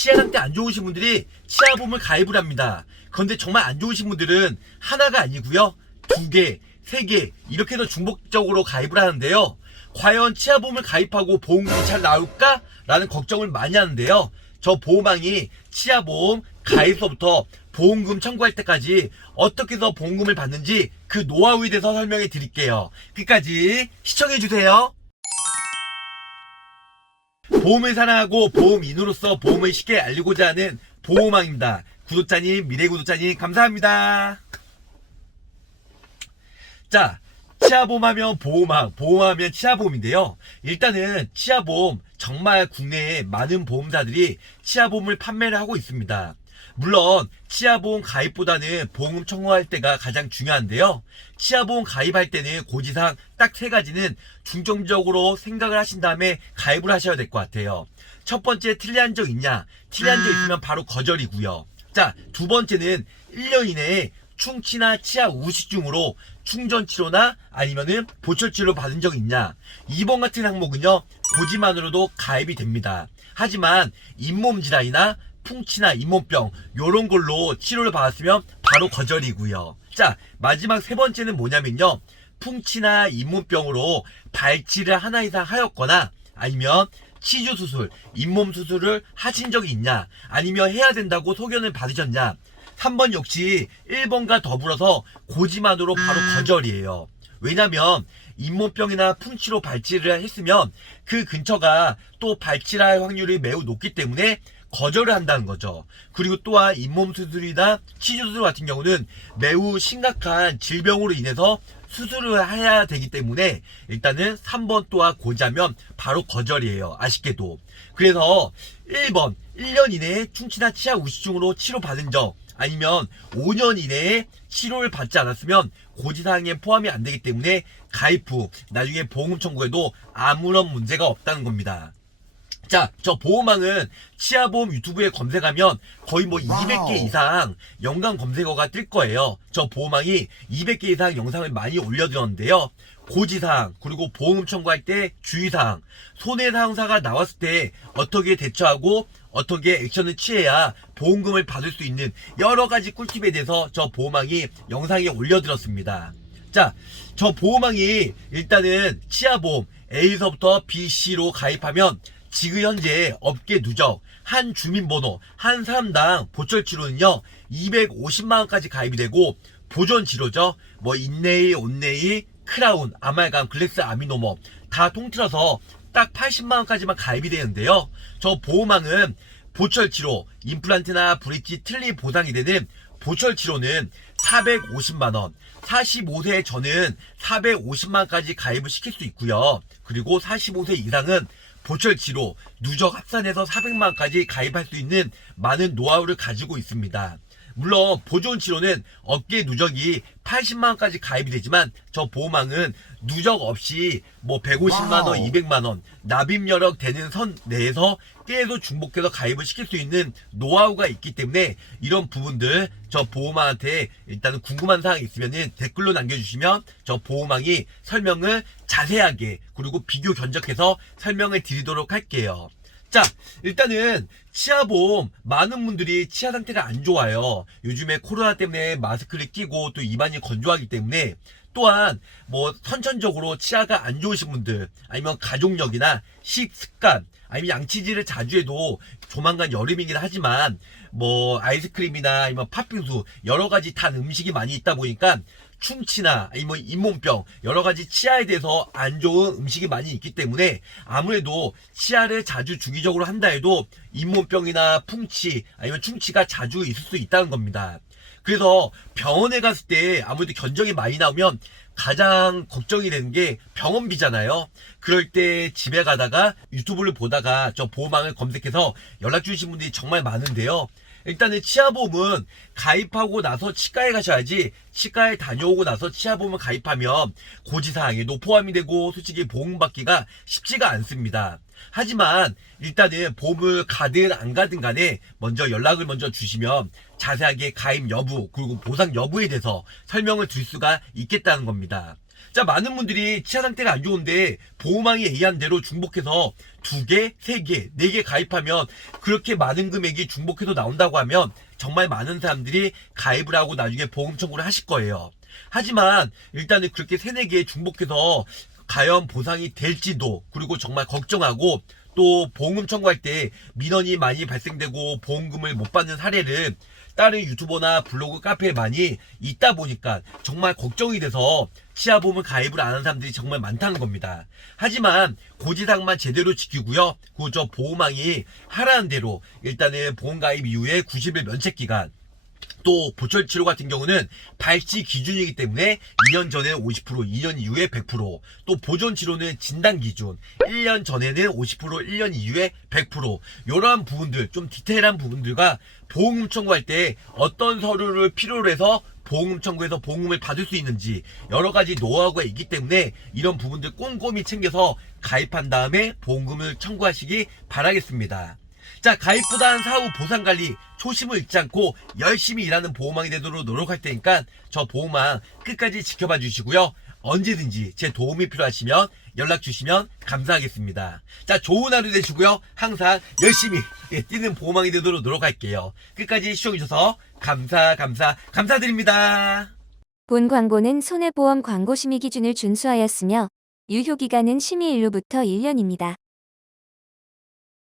치아 상태 안 좋으신 분들이 치아보험을 가입을 합니다. 그런데 정말 안 좋으신 분들은 하나가 아니고요, 2개, 3개 이렇게 해서 중복적으로 가입을 하는데요. 과연 치아보험을 가입하고 보험금이 잘 나올까? 라는 걱정을 많이 하는데요. 저 보험왕이 치아보험 가입서부터 보험금 청구할 때까지 어떻게 해서 보험금을 받는지 그 노하우에 대해서 설명해 드릴게요. 끝까지 시청해주세요. 보험을 사랑하고 보험인으로서 보험을 쉽게 알리고자 하는 보험왕입니다. 구독자님, 미래 구독자님 감사합니다. 자, 치아보험하면 보험왕, 보험하면 치아보험인데요. 일단은 치아보험 정말 국내에 많은 보험사들이 치아보험을 판매를 하고 있습니다. 물론 치아보험 가입보다는 보험금 청구할 때가 가장 중요한데요. 치아보험 가입할 때는 고지사항 딱 3가지는 중점적으로 생각을 하신 다음에 가입을 하셔야 될 것 같아요. 첫 번째, 틀리한 적 있냐? 틀리한 적 있으면 바로 거절이고요. 자, 두 번째는 1년 이내에 충치나 치아 우식증으로 충전치료나 아니면은 보철치료 받은 적 있냐? 2번 같은 항목은요, 고지만으로도 가입이 됩니다. 하지만 잇몸 질환이나 풍치나 잇몸병 요런 걸로 치료를 받았으면 바로 거절이고요. 자, 마지막 3번째는 뭐냐면요, 풍치나 잇몸병으로 발치를 하나 이상 하였거나 아니면 치주 수술, 잇몸 수술을 하신 적이 있냐, 아니면 해야 된다고 소견을 받으셨냐. 3번 역시 1번과 더불어서 고지만으로 바로 거절이에요. 왜냐면 잇몸병이나 풍치로 발치를 했으면 그 근처가 또 발치를 할 확률이 매우 높기 때문에 거절을 한다는 거죠. 그리고 또한 잇몸 수술이나 치주 수술 같은 경우는 매우 심각한 질병으로 인해서 수술을 해야 되기 때문에 일단은 3번 또한 고지하면 바로 거절이에요. 아쉽게도. 그래서 1번 1년 이내에 충치나 치아 우식증으로 치료받은 적, 아니면 5년 이내에 치료를 받지 않았으면 고지사항에 포함이 안 되기 때문에 가입 후 나중에 보험금 청구에도 아무런 문제가 없다는 겁니다. 자, 저 보험왕은 치아보험 유튜브에 검색하면 거의 뭐 200개 이상 연관 검색어가 뜰 거예요. 저 보험왕이 200개 이상 영상을 많이 올려드렸는데요. 고지사항, 그리고 보험금 청구할 때 주의사항, 손해상사가 나왔을 때 어떻게 대처하고 어떻게 액션을 취해야 보험금을 받을 수 있는 여러가지 꿀팁에 대해서 저 보험왕이 영상에 올려드렸습니다. 자, 저 보험왕이 일단은 치아보험 A서부터 B, C로 가입하면 지금 현재 업계 누적 한 주민번호 한 사람당 보철치료는요 250만원까지 가입이 되고, 보존치료죠, 뭐 인네이, 온네이, 크라운, 아말감, 글래스 아미노머 다 통틀어서 딱 80만원까지만 가입이 되는데요. 저 보험왕은 보철치료, 임플란트나 브릿지 틀니 보상이 되는 보철치료는 450만원, 45세 전은 450만원까지 가입을 시킬 수 있고요. 그리고 45세 이상은 보철치료, 누적 합산해서 400만원까지 가입할 수 있는 많은 노하우를 가지고 있습니다. 물론 보존치료는 업계 누적이 80만원까지 가입이 되지만 저 보험왕은 누적 없이 뭐 150만원, 200만원 납입 여력 되는 선 내에서 계속 중복해서 가입을 시킬 수 있는 노하우가 있기 때문에 이런 부분들 저 보험왕한테 일단은 궁금한 사항이 있으면 댓글로 남겨주시면 저 보험왕이 설명을 자세하게 그리고 비교 견적해서 설명을 드리도록 할게요. 자, 일단은 치아보험 많은 분들이 치아 상태가 안 좋아요. 요즘에 코로나 때문에 마스크를 끼고 또 입안이 건조하기 때문에, 또한 뭐 선천적으로 치아가 안 좋으신 분들, 아니면 가족력이나 식습관, 아니면 양치질을 자주 해도 조만간 여름이긴 하지만 뭐 아이스크림이나 아니면 팥빙수 여러가지 단 음식이 많이 있다 보니까 충치나 아니면 잇몸병 여러가지 치아에 대해서 안 좋은 음식이 많이 있기 때문에 아무래도 치아를 자주 주기적으로 한다 해도 잇몸병이나 풍치 아니면 충치가 자주 있을 수 있다는 겁니다. 그래서 병원에 갔을 때 아무래도 견적이 많이 나오면 가장 걱정이 되는 게 병원비잖아요. 그럴 때 집에 가다가 유튜브를 보다가 저 보험왕을 검색해서 연락 주신 분들이 정말 많은데요. 일단은 치아보험은 가입하고 나서 치과에 가셔야지, 치과에 다녀오고 나서 치아보험을 가입하면 고지사항에도 포함이 되고 솔직히 보험 받기가 쉽지가 않습니다. 하지만 일단은 보험을 가든 안 가든 간에 먼저 연락을 먼저 주시면 자세하게 가입 여부 그리고 보상 여부에 대해서 설명을 드릴 수가 있겠다는 겁니다. 자, 많은 분들이 치아 상태가 안 좋은데 보험왕이 얘기한 대로 중복해서 2개, 3개, 4개 가입하면 그렇게 많은 금액이 중복해서 나온다고 하면 정말 많은 사람들이 가입을 하고 나중에 보험 청구를 하실 거예요. 하지만 일단은 그렇게 3, 4개 중복해서 과연 보상이 될지도, 그리고 정말 걱정하고, 또 보험금 청구할 때 민원이 많이 발생되고 보험금을 못 받는 사례를 다른 유튜버나 블로그 카페에 많이 있다 보니까 정말 걱정이 돼서 치아보험을 가입을 안 하는 사람들이 정말 많다는 겁니다. 하지만 고지사항만 제대로 지키고요, 그 저 보험왕이 하라는 대로 일단은 보험 가입 이후에 90일 면책기간, 또 보철 치료 같은 경우는 발치 기준이기 때문에 2년 전에는 50%, 2년 이후에 100%, 또 보존 치료는 진단 기준, 1년 전에는 50%, 1년 이후에 100%, 이러한 부분들, 좀 디테일한 부분들과 보험금 청구할 때 어떤 서류를 필요로 해서 보험금 청구해서 보험금을 받을 수 있는지 여러 가지 노하우가 있기 때문에 이런 부분들 꼼꼼히 챙겨서 가입한 다음에 보험금을 청구하시기 바라겠습니다. 자, 가입보단 사후 보상관리 초심을 잃지 않고 열심히 일하는 보험왕이 되도록 노력할 테니까 저 보험왕 끝까지 지켜봐 주시고요. 언제든지 제 도움이 필요하시면 연락 주시면 감사하겠습니다. 자, 좋은 하루 되시고요. 항상 열심히 뛰는 보험왕이 되도록 노력할게요. 끝까지 시청해주셔서 감사드립니다. 본 광고는 손해보험 광고 심의 기준을 준수하였으며 유효기간은 심의 일로부터 1년입니다.